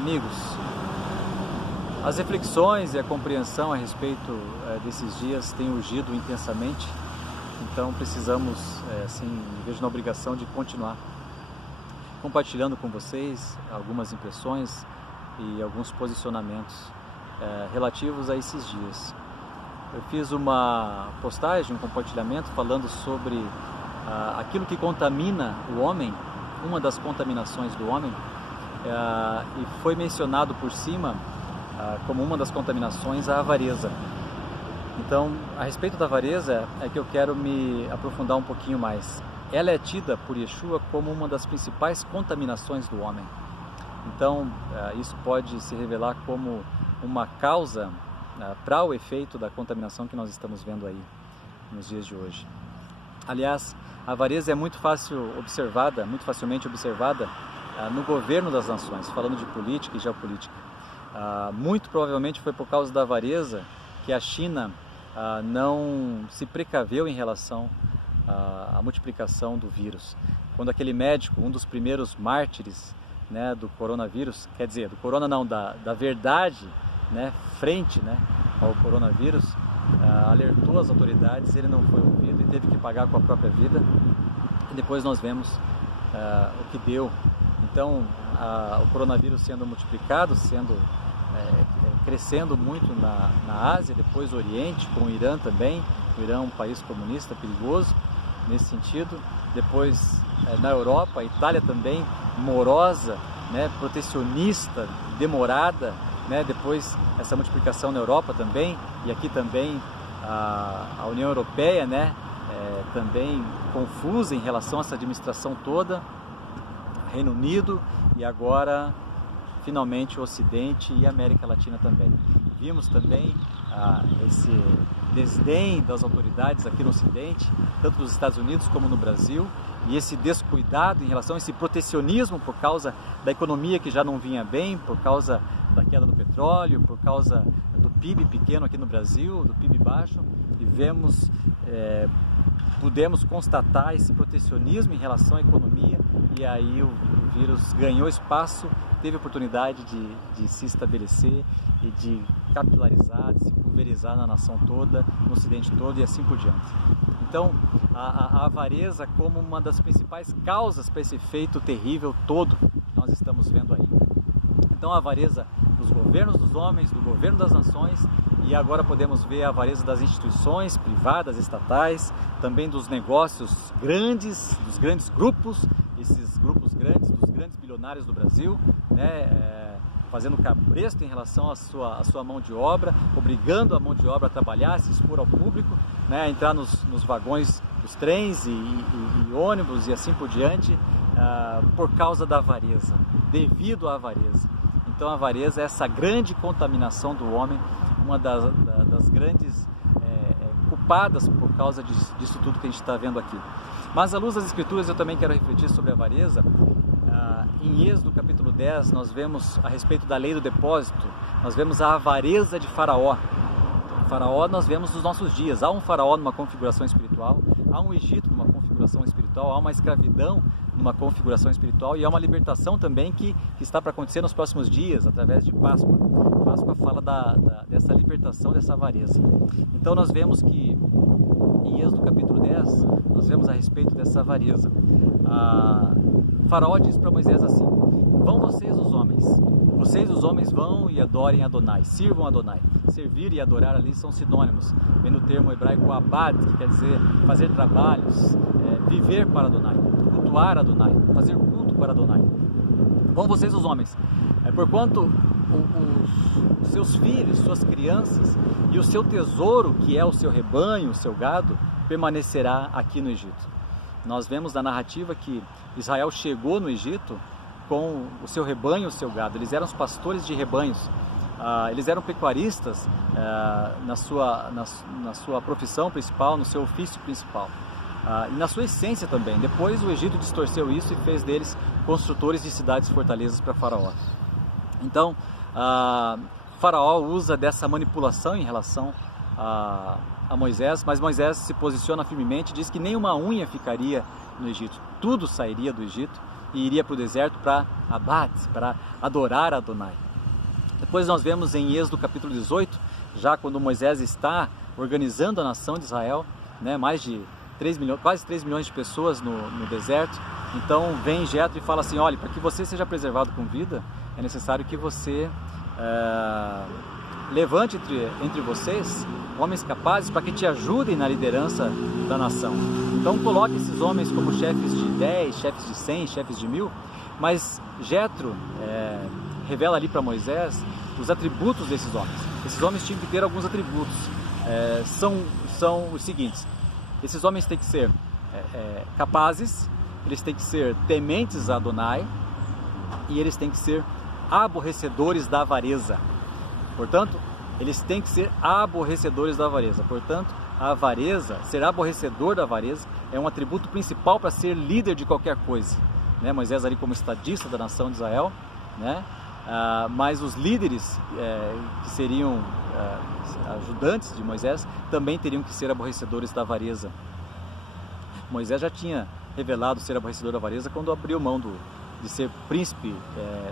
Amigos, as reflexões e a compreensão a respeito desses dias têm urgido intensamente, então precisamos, assim, me vejo na obrigação de continuar compartilhando com vocês algumas impressões e alguns posicionamentos relativos a esses dias. Eu fiz uma postagem, um compartilhamento falando sobre aquilo que contamina o homem, uma das contaminações do homem, e foi mencionado por cima como uma das contaminações a avareza. Então, a respeito da avareza é que eu quero me aprofundar um pouquinho mais. Ela é tida por Yeshua como uma das principais contaminações do homem. Então, isso pode se revelar como uma causa para o efeito da contaminação que nós estamos vendo aí nos dias de hoje. Aliás, a avareza é muito facilmente observada no governo das nações, falando de política e geopolítica. Muito provavelmente foi por causa da avareza que a China não se precaveu em relação à multiplicação do vírus. Quando aquele médico, um dos primeiros mártires, né, do coronavírus, quer dizer, do corona não, da verdade, né, frente, né, ao coronavírus, alertou as autoridades, ele não foi ouvido e teve que pagar com a própria vida. E depois nós vemos o que deu. Então, o coronavírus sendo multiplicado, crescendo muito na Ásia, depois no Oriente, com o Irã também. O Irã é um país comunista perigoso nesse sentido. Depois na Europa, a Itália também, morosa, né, protecionista, demorada, né, depois essa multiplicação na Europa também, e aqui também a União Europeia, né, também confusa em relação a essa administração toda, Reino Unido e agora finalmente o Ocidente e a América Latina também. Vimos também esse desdém das autoridades aqui no Ocidente, tanto nos Estados Unidos como no Brasil, e esse descuidado em relação a esse protecionismo por causa da economia que já não vinha bem, por causa da queda do petróleo, por causa do PIB pequeno aqui no Brasil, do PIB baixo, e pudemos constatar esse protecionismo em relação à economia, e aí o vírus ganhou espaço, teve oportunidade de se estabelecer e de capilarizar, de se pulverizar na nação toda, no Ocidente todo e assim por diante. Então, a avareza como uma das principais causas para esse efeito terrível todo que nós estamos vendo aí. Então, a avareza dos governos dos homens, do governo das nações, e agora podemos ver a avareza das instituições privadas, estatais, também dos negócios grandes, dos grandes grupos, esses grupos grandes, dos grandes bilionários do Brasil, né, fazendo cabresto em relação à sua mão de obra, obrigando a mão de obra a trabalhar, a se expor ao público, né, a entrar nos vagões dos trens e ônibus e assim por diante, por causa da avareza, devido à avareza. Então a avareza é essa grande contaminação do homem, uma das grandes culpadas por causa disso tudo que a gente está vendo aqui. Mas à luz das Escrituras eu também quero refletir sobre a avareza. Em Êxodo capítulo 10 nós vemos a respeito da lei do depósito, nós vemos a avareza de Faraó. Faraó nós vemos nos nossos dias, há um Faraó numa configuração espiritual, há um Egito numa configuração espiritual, há uma escravidão numa configuração espiritual e há uma libertação também que está para acontecer nos próximos dias, através de Páscoa. Páscoa fala dessa libertação, dessa avareza. Então nós vemos que em Êxodo capítulo 10, nós vemos a respeito dessa avareza. Faraó diz para Moisés assim: vão vocês os homens vão e adorem Adonai, sirvam Adonai. Servir e adorar ali são sinônimos, vem no termo hebraico abad, que quer dizer fazer trabalhos, viver para Adonai, cultuar Adonai, fazer culto para Adonai. Vão vocês os homens, porquanto os seus filhos, suas crianças e o seu tesouro, que é o seu rebanho, o seu gado, permanecerá aqui no Egito. Nós vemos na narrativa que Israel chegou no Egito com o seu rebanho, o seu gado. Eles eram os pastores de rebanhos, eles eram pecuaristas na sua profissão principal, no seu ofício principal. E na sua essência também. Depois o Egito distorceu isso e fez deles construtores de cidades e fortalezas para Faraó. Então, Faraó usa dessa manipulação em relação a Moisés, mas Moisés se posiciona firmemente, diz que nenhuma unha ficaria no Egito, tudo sairia do Egito, e iria para o deserto para Abad, para adorar Adonai. Depois nós vemos em Êxodo capítulo 18, já quando Moisés está organizando a nação de Israel, né, mais de 3 milhões, quase 3 milhões de pessoas no deserto. Então vem Jetro e fala assim: olha, para que você seja preservado com vida, é necessário que você levante entre vocês homens capazes para que te ajudem na liderança da nação. Então coloque esses homens como chefes de 10, chefes de 100, chefes de 1000, mas Jetro revela ali para Moisés os atributos desses homens. Esses homens tinham que ter alguns atributos, são os seguintes: esses homens têm que ser capazes, eles têm que ser tementes a Adonai e eles têm que ser aborrecedores da avareza. Portanto, eles têm que ser aborrecedores da avareza. Portanto, a avareza, ser aborrecedor da avareza, é um atributo principal para ser líder de qualquer coisa, né? Moisés ali como estadista da nação de Israel, né? Mas os líderes que seriam ajudantes de Moisés também teriam que ser aborrecedores da avareza. Moisés já tinha revelado ser aborrecedor da avareza quando abriu mão de ser príncipe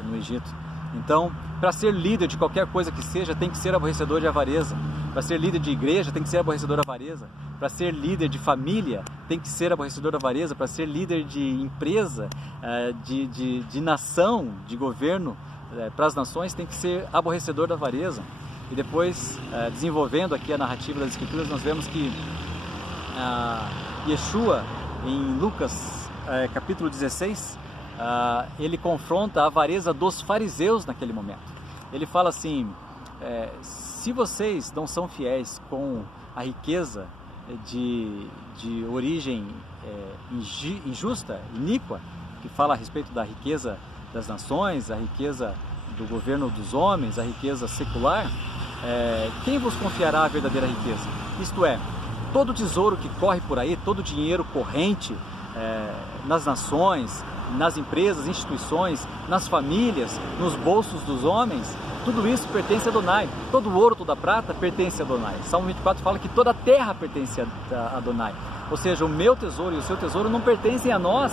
no Egito. Então, para ser líder de qualquer coisa que seja, tem que ser aborrecedor de avareza. Para ser líder de igreja, tem que ser aborrecedor da avareza. Para ser líder de família, tem que ser aborrecedor da avareza. Para ser líder de empresa, de nação, de governo, para as nações, tem que ser aborrecedor da avareza. E depois, desenvolvendo aqui a narrativa das Escrituras, nós vemos que Yeshua, em Lucas capítulo 16, ele confronta a avareza dos fariseus naquele momento. Ele fala assim: se vocês não são fiéis com a riqueza de origem injusta, iníqua, que fala a respeito da riqueza das nações, a riqueza do governo dos homens, a riqueza secular, quem vos confiará a verdadeira riqueza? Isto é, todo tesouro que corre por aí, todo dinheiro corrente nas nações, nas empresas, instituições, nas famílias, nos bolsos dos homens, tudo isso pertence a Adonai. Todo ouro, toda prata pertence a Adonai. Salmo 24 fala que toda a terra pertence a Adonai. Ou seja, o meu tesouro e o seu tesouro não pertencem a nós.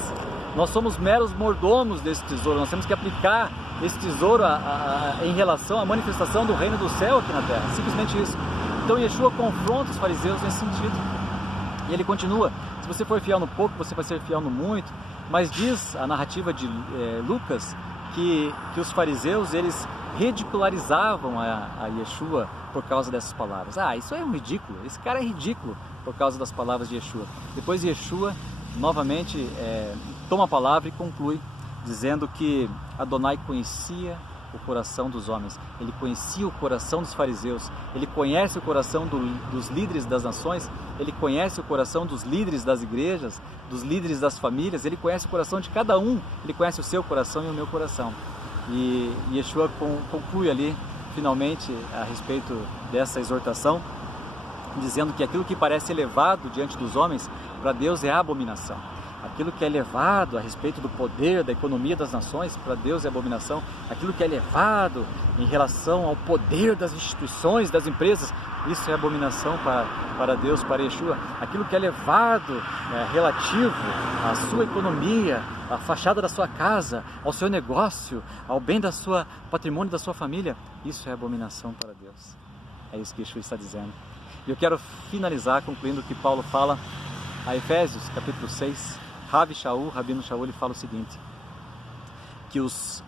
Nós somos meros mordomos desse tesouro. Nós temos que aplicar esse tesouro em relação à manifestação do reino do céu aqui na terra. Simplesmente isso. Então Yeshua confronta os fariseus nesse sentido. E ele continua: se você for fiel no pouco, você vai ser fiel no muito. Mas diz a narrativa de Lucas que os fariseus, eles ridicularizavam a Yeshua por causa dessas palavras. Isso é um ridículo, esse cara é ridículo por causa das palavras de Yeshua. Depois Yeshua novamente toma a palavra e conclui dizendo que Adonai conhecia o coração dos homens, ele conhecia o coração dos fariseus, ele conhece o coração dos líderes das nações, ele conhece o coração dos líderes das igrejas, dos líderes das famílias, ele conhece o coração de cada um, ele conhece o seu coração e o meu coração. E Yeshua conclui ali, finalmente, a respeito dessa exortação, dizendo que aquilo que parece elevado diante dos homens, para Deus é abominação. Aquilo que é elevado a respeito do poder, da economia das nações, para Deus é abominação. Aquilo que é elevado em relação ao poder das instituições, das empresas, isso é abominação para Deus, para Yeshua. Aquilo que é elevado relativo à sua economia, à fachada da sua casa, ao seu negócio, ao bem da sua patrimônio, da sua família, isso é abominação para Deus. É isso que Yeshua está dizendo. E eu quero finalizar concluindo o que Paulo fala a Efésios, capítulo 6, Rabino Shaul, ele fala o seguinte, que os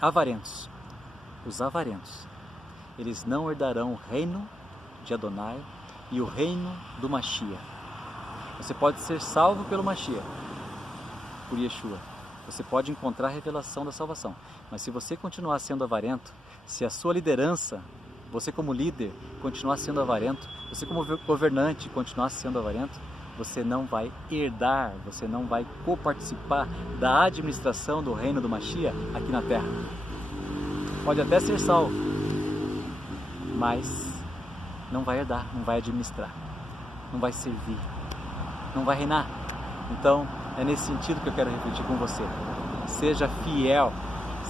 avarentos, eles não herdarão o reino de Adonai e o reino do Mashiach. Você pode ser salvo pelo Mashiach, por Yeshua. Você pode encontrar a revelação da salvação. Mas se você continuar sendo avarento, se a sua liderança, você como líder, continuar sendo avarento, você como governante continuar sendo avarento, você não vai herdar, você não vai coparticipar da administração do reino do Mashiach aqui na terra. Pode até ser salvo, mas não vai herdar, não vai administrar, não vai servir, não vai reinar. Então, é nesse sentido que eu quero refletir com você. Seja fiel,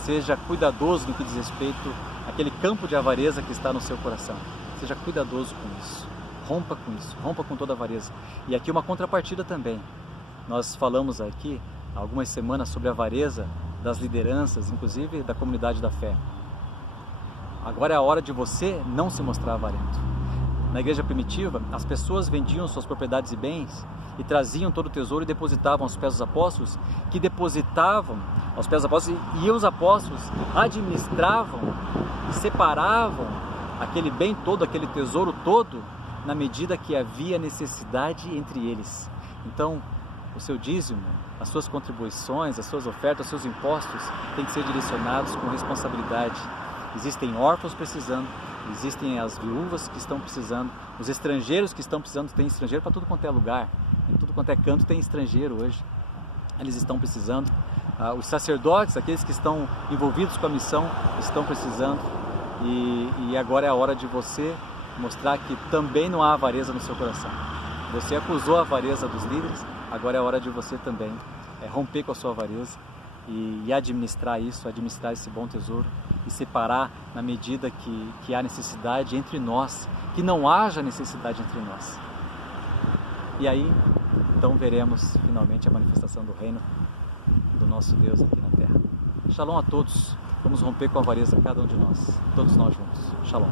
seja cuidadoso no que diz respeito àquele campo de avareza que está no seu coração. Seja cuidadoso com isso. Rompa com isso, rompa com toda a avareza. E aqui uma contrapartida também. Nós falamos aqui há algumas semanas sobre a avareza das lideranças, inclusive da comunidade da fé. Agora é a hora de você não se mostrar avarento. Na igreja primitiva, as pessoas vendiam suas propriedades e bens e traziam todo o tesouro e depositavam aos pés dos apóstolos, que depositavam aos pés dos apóstolos, e os apóstolos administravam, separavam aquele bem todo, aquele tesouro todo, na medida que havia necessidade entre eles. Então, o seu dízimo, as suas contribuições, as suas ofertas, os seus impostos têm que ser direcionados com responsabilidade. Existem órfãos precisando, existem as viúvas que estão precisando, os estrangeiros que estão precisando, tem estrangeiro para tudo quanto é lugar, em tudo quanto é canto tem estrangeiro hoje, eles estão precisando. Os sacerdotes, aqueles que estão envolvidos com a missão, estão precisando, e agora é a hora de você mostrar que também não há avareza no seu coração. Você acusou a avareza dos líderes, agora é a hora de você também romper com a sua avareza e administrar isso, administrar esse bom tesouro e separar na medida que há necessidade entre nós, que não haja necessidade entre nós. E aí, então veremos finalmente a manifestação do reino do nosso Deus aqui na terra. Shalom a todos, vamos romper com a avareza cada um de nós, todos nós juntos. Shalom.